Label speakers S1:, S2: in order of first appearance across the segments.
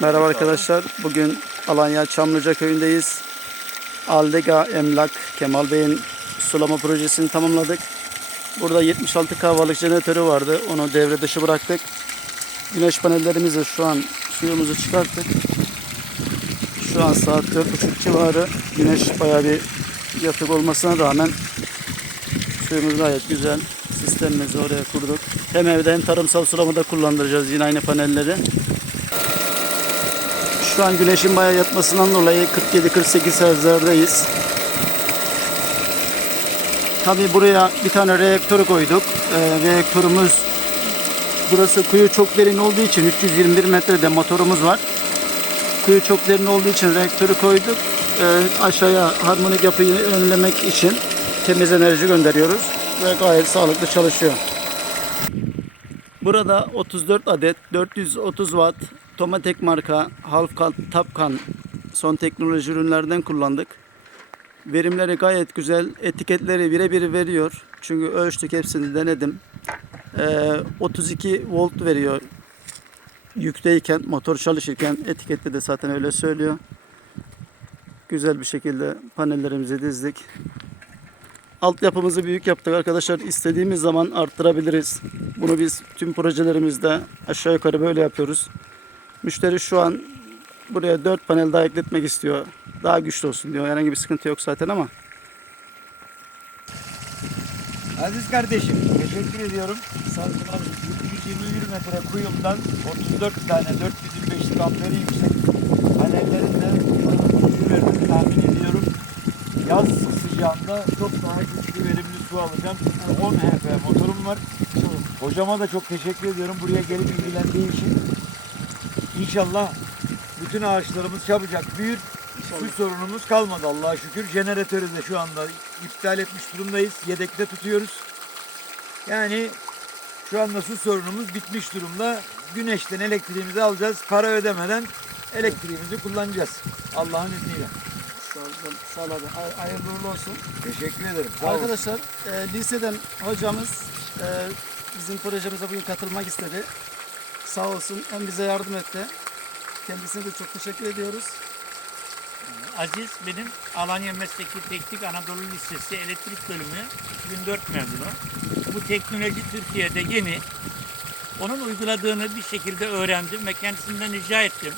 S1: Merhaba arkadaşlar. Bugün Alanya Çamlıca köyündeyiz. Aldega Emlak Kemal Bey'in sulama projesini tamamladık. Burada 76 kahvalık jeneratörü vardı. Onu devre dışı bıraktık. Güneş panellerimizle şu an suyumuzu çıkarttık. Şu an saat 4.30 civarı. Güneş bayağı bir yatık olmasına rağmen suyumuz gayet güzel. Sistemimizi oraya kurduk. Hem evde hem tarımsal sulamada kullandıracağız yine aynı panelleri. Şu an güneşin bayağı yatmasından dolayı 47-48 Hz'lerdeyiz. Tabi buraya bir tane reaktör koyduk. Ee, reaktörümüz burası kuyu çok derin olduğu için 321 metrede motorumuz var. Kuyu çok derin olduğu için reaktörü koyduk. Ee, aşağıya harmonik yapıyı önlemek için temiz enerji gönderiyoruz ve gayet sağlıklı çalışıyor. Burada 34 adet 430 watt Tomatek marka Halfkat Tapkan son teknoloji ürünlerden kullandık. Verimleri gayet güzel. Etiketleri birebir veriyor. Çünkü ölçtük hepsini denedim. Ee, 32 volt veriyor. Yükteyken, motor çalışırken etikette de zaten öyle söylüyor. Güzel bir şekilde panellerimizi dizdik. Altyapımızı büyük yaptık arkadaşlar. İstediğimiz zaman arttırabiliriz. Bunu biz tüm projelerimizde aşağı yukarı böyle yapıyoruz. Müşteri şu an buraya 4 panel daha ekletmek istiyor. Daha güçlü olsun diyor. Herhangi bir sıkıntı yok zaten ama.
S2: Aziz kardeşim teşekkür ediyorum. Sarkılar 121 metre kuyumdan 34 tane 425 amperi yüksek panellerinle verdiğini tahmin ediyorum. Yaz sıcağında çok daha güçlü verimli su alacağım. 10 HP motorum var. Hocama da çok teşekkür ediyorum buraya gelip ilgilendiği için. İnşallah bütün ağaçlarımız çabucak büyür. Su sorunumuz kalmadı Allah'a şükür. Jeneratörü de şu anda iptal etmiş durumdayız. Yedekte tutuyoruz. Yani şu anda su sorunumuz bitmiş durumda. Güneşten elektriğimizi alacağız. Para ödemeden elektriğimizi kullanacağız. Allah'ın izniyle.
S1: Sağ olun. Sağ olun. Hay- Hayırlı uğurlu olsun.
S2: Teşekkür ederim. Sağ olun.
S1: Arkadaşlar e, liseden hocamız e, bizim projemize bugün katılmak istedi. Sağ olsun hem bize yardım etti. Kendisine de çok teşekkür ediyoruz.
S3: Aziz benim Alanya Mesleki Teknik Anadolu Lisesi Elektrik Bölümü 2004 mezunu. Bu teknoloji Türkiye'de yeni. Onun uyguladığını bir şekilde öğrendim ve kendisinden rica ettim.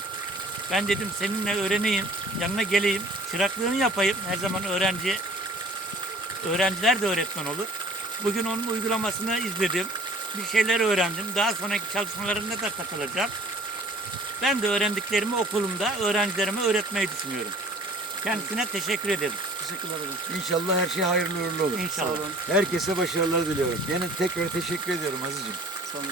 S3: Ben dedim seninle öğreneyim, yanına geleyim, çıraklığını yapayım. Her zaman öğrenci, öğrenciler de öğretmen olur. Bugün onun uygulamasını izledim. Bir şeyler öğrendim. Daha sonraki çalışmalarında da katılacağım. Ben de öğrendiklerimi okulumda öğrencilerime öğretmeyi düşünüyorum. Kendisine teşekkür ederim.
S1: Teşekkürler hocam.
S2: İnşallah her şey hayırlı uğurlu olur.
S3: İnşallah.
S2: Herkese başarılar diliyorum. Yine tekrar teşekkür ediyorum Aziz'ciğim.
S1: Sağ olun.